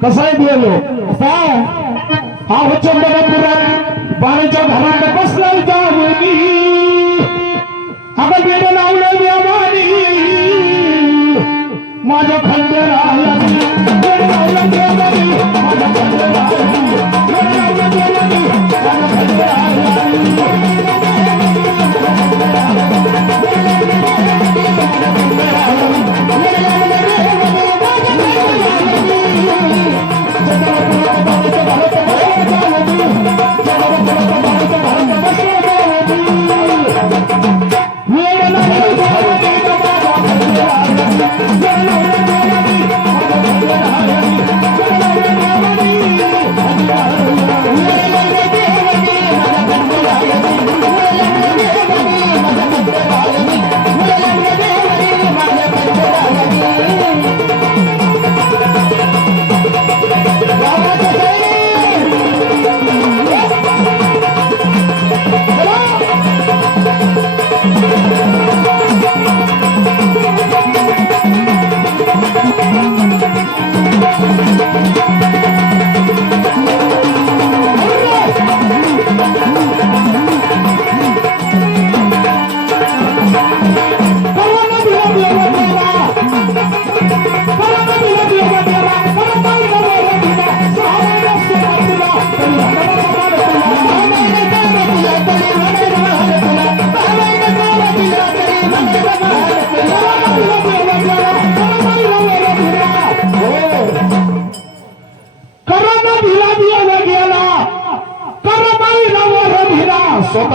कसा आहे देव कसा हा हो चंदनपुरात पाण्याच्या घरात बसलाय जावणी अगं बेड लावलं देवानी माझ्या खंडेराया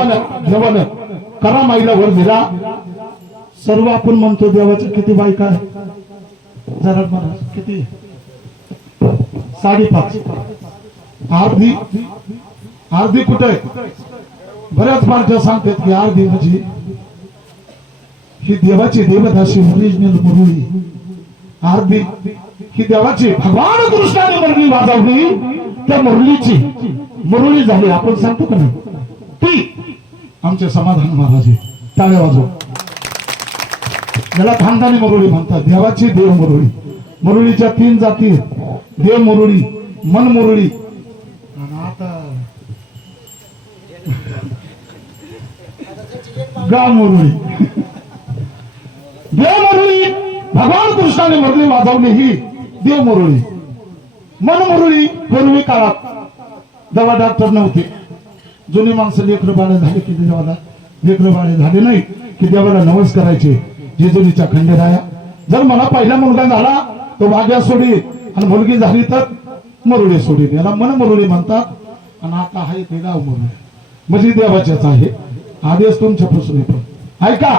स्वतःनं देवानं करा माईला वर दिला. सर्व आपण म्हणतो देवाचं किती बायका जरा महाराज किती? साडेपाच. अर्धी अर्धी कुठे बऱ्याच माणसं सांगतात की अर्धी म्हणजे ही देवाची देवदासी ओरिजिनल मुरळी. अर्धी ही देवाची भगवान कृष्णाने मुरली वाजवली. त्या मुरलीची मुरळी झाली. आपण सांगतो का नाही? आमचे समाधान महाराज. टाळ्या वाजव. याला खानदानी मुरळी म्हणतात. देवाची देव मुरळी. मुरळीच्या तीन जाती देव मुरळी मन मुरळी. आता गा मुरळी. देव मुरळी. भगवान कृष्णाने मुरळी वाजवली ही देव मुरळी. मन मुरळी पूर्वी काळात दवा डॉक्टर नव्हते. जुनी माणसं लेकरबाळे झाले की देवाला लेकरबाळे झाले नाही की देवाला नवस करायचे. जेजुरीच्या खंडेराया. जर मला पहिला मुलगा झाला तो वाघ्या सोडी आणि मुलगी झाली तर मरुडे सोडी. याला मन मरुडे म्हणतात. आणि आता आहे ते गाव मरुडे म्हणजे देवाच्याच आहे. आदेश तुमच्यापासून येतो ऐका.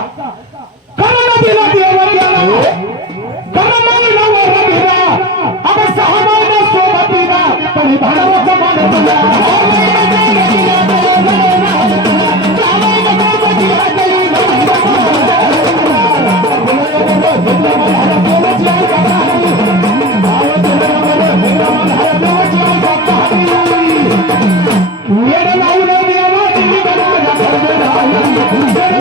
कर्ण दिला देवा Thank you.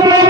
চাইবে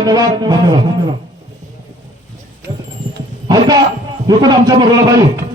धन्यवाद धन्यवाद. ऐका एकूण आमच्या बरोबर पाहिजे